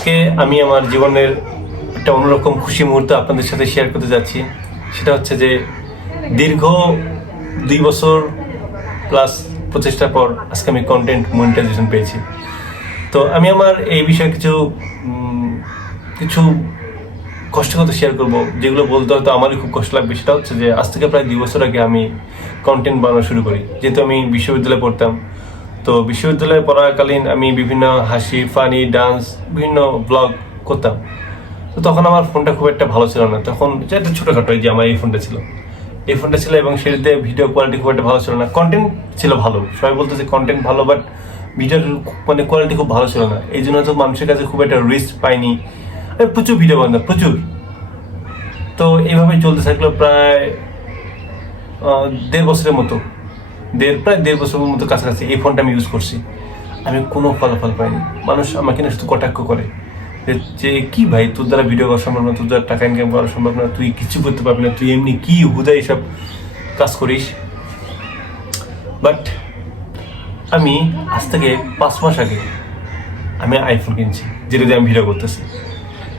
আজকে আমি আমার জীবনের একটা অন্যরকম খুশি মুহূর্ত আপনাদের সাথে শেয়ার করতে যাচ্ছি। সেটা হচ্ছে যে দীর্ঘ 2 বছর প্লাস প্রচেষ্টার পর আজকে আমি কন্টেন্ট মনিটাইজেশন পেয়েছি। তো আমি আমার এই বিষয়ে কিছু কষ্টের কথা শেয়ার করবো, যেগুলো বলতে হয়তো আমারই খুব কষ্ট লাগবে। সেটা হচ্ছে যে আজ থেকে প্রায় 2 বছর আগে আমি কন্টেন্ট বানানো শুরু করি। যেহেতু আমি বিশ্ববিদ্যালয়ে পড়তাম, তো বিশ্ববিদ্যালয়ে পড়াকালীন আমি বিভিন্ন হাসি, ফানি, ডান্স, বিভিন্ন ব্লগ করতাম। তো তখন আমার ফোনটা খুব একটা ভালো ছিল না। তখন যে একটা ছোটোখাটো যে আমার এই ফোনটা ছিল এবং সেটাতে ভিডিও কোয়ালিটি খুব একটা ভালো ছিল না। কন্টেন্ট ছিল ভালো, সবাই বলতো যে কন্টেন্ট ভালো, বাট ভিডিওর কোয়ালিটি খুব ভালো ছিল না। এই জন্য তো মানুষের কাছে খুব একটা রিচ পাইনি। প্রচুর ভিডিও বানাতাম, প্রচুর। তো এইভাবে চলতে থাকলো প্রায় 1.5 বছরের মতো, প্রায় 1.5 বছরের মতো কাছাকাছি এই ফোনটা আমি ইউজ করছি। আমি কোনো ফলাফল পাইনি। মানুষ আমাকে না শুধু কটাক্ষ করে যে কি ভাই, তোর দ্বারা ভিডিও করা সম্ভব না, তোর দ্বারা টাকা ইনকাম করা সম্ভব না, তুই কিছু করতে পারবি না, তুই এমনি কি হুদা এইসব কাজ করিস। বাট আমি আজ থেকে 5 মাস আগে আমি আইফোন কিনছি, যেটা দিয়ে আমি ভিডিও করতেছি।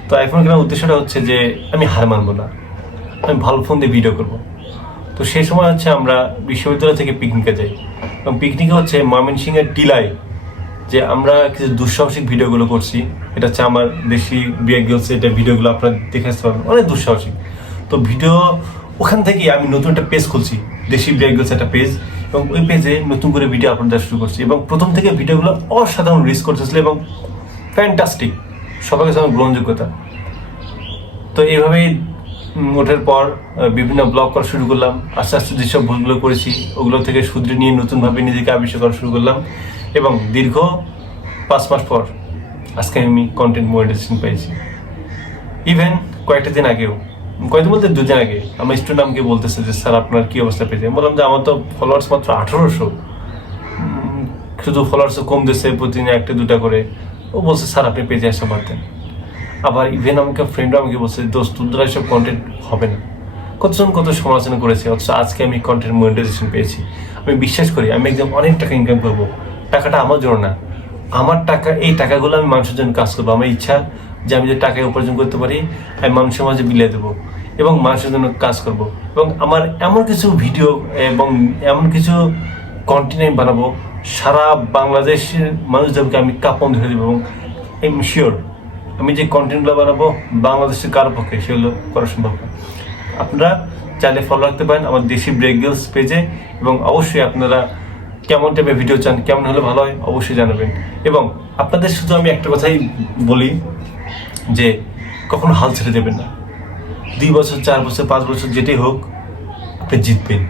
তো আইফোন কেনার উদ্দেশ্যটা হচ্ছে যে আমি হার মানবো না, আমি ভালো ফোন দিয়ে ভিডিও করবো। তো সেই সময় হচ্ছে আমরা বিশ্ববিদ্যালয় থেকে পিকনিকে যাই, এবং পিকনিকে হচ্ছে ময়মনসিংহের টিলায় যে আমরা কিছু দুঃসাহসিক ভিডিওগুলো করছি। এটা হচ্ছে আমার দেশি বিয়ে গেলছে, এটা ভিডিওগুলো আপনারা দেখে আসতে পারবেন, অনেক দুঃসাহসিক। তো ভিডিও ওখান থেকেই আমি নতুন একটা পেজ খুলছি, দেশি বিয়ে গেলছে একটা পেজ, এবং ওই পেজে নতুন করে ভিডিও আপলোড দেওয়া শুরু করছি। এবং প্রথম থেকে ভিডিওগুলো অসাধারণ রিচ করতেছিল এবং ফ্যান্টাস্টিক, সবার কাছে আমার গ্রহণযোগ্যতা। তো এইভাবেই ওঠার পর বিভিন্ন ব্লগ করা শুরু করলাম। আস্তে আস্তে যেসব ভুলগুলো করেছি ওগুলো থেকে শুধরে নিয়ে নতুনভাবে নিজেকে আবিষ্কার করা শুরু করলাম, এবং দীর্ঘ 5 মাস পর আজকে আমি কন্টেন্ট মনিটাইজেশন পেয়েছি। ইভেন কয়েকদিন বলতে 2 দিন আগে আমার স্টুডেন্ট আমাকে বলতেছে যে স্যার আপনার কি অবস্থা পেয়েছে। আমি বললাম যে আমার তো ফলোয়ার্স মাত্র 1800, শুধু ফলোয়ার্সও কম দিচ্ছে, প্রতিদিন 1-2টা করে। ও বলছে স্যার আপনি পেজে আসা পারতেন। আবার ইভেন আমাকে ফ্রেন্ডও আমাকে বলছে দোস্ত তোর দ্বারা এসব কন্টেন্ট হবে না। কত সমালোচনা করেছে, অথচ আজকে আমি কন্টেন্ট মনিটাইজেশন পেয়েছি। আমি বিশ্বাস করি আমি একদম অনেক টাকা ইনকাম করবো। টাকাটা আমার জন্য না, আমার টাকা, এই টাকাগুলো আমি মানুষের জন্য কাজ করবো। আমার ইচ্ছা যে আমি যে টাকা উপার্জন করতে পারি আমি মানুষের মাঝে বিলিয়ে দেবো এবং মানুষের জন্য কাজ করব। এবং আমার এমন কিছু ভিডিও এবং এমন কিছু কন্টেন্ট আমি বানাবো, সারা বাংলাদেশের মানুষদেরকে আমি কাঁপন ধরে দেবো। এবং আই এম শিওর আমি যে কন্টেন্টগুলো বানাবো বাংলাদেশের কারো পক্ষে সেগুলো করা সম্ভব না। আপনারা চাইলে ফলো রাখতে পারেন আমার দেশি ব্রেক গেলস পেজে, এবং অবশ্যই আপনারা কেমন টাইপের ভিডিও চান, কেমন হলে ভালো হয় অবশ্যই জানাবেন। এবং আপনাদের শুধু আমি একটা কথাই বলি যে কখনো হাল ছেড়ে দেবেন না। 2 বছর, 4 বছর, 5 বছর যেটাই হোক আপনি জিতবেন।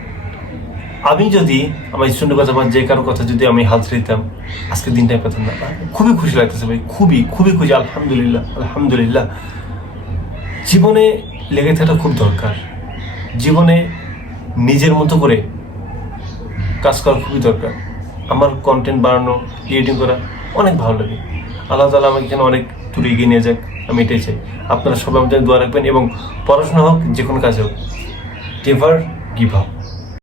আমি যদি আমার স্টুডেন্টের কথা বা যে কারো কথা যদি আমি হাল ছেড়ে দিতাম আজকে দিনটাই পেতাম না। খুবই খুশি লাগতেছে ভাই, খুবই খুশি। আলহামদুলিল্লাহ। জীবনে লেগে থাকা খুব দরকার, জীবনে নিজের মতো করে কাজ করা খুবই দরকার। আমার কন্টেন্ট বানানো, ক্রিয়েটিং করা অনেক ভালো লাগে। আল্লাহ তাআলা আমাকে এখানে অনেক দূরে এগিয়ে নিয়ে যাক, আমি এটাই চাই। আপনারা সবাই আমাদের দোয়া রাখবেন, এবং পড়াশোনা হোক যে কোনো কাজ হোক, নেভার গিভ আপ।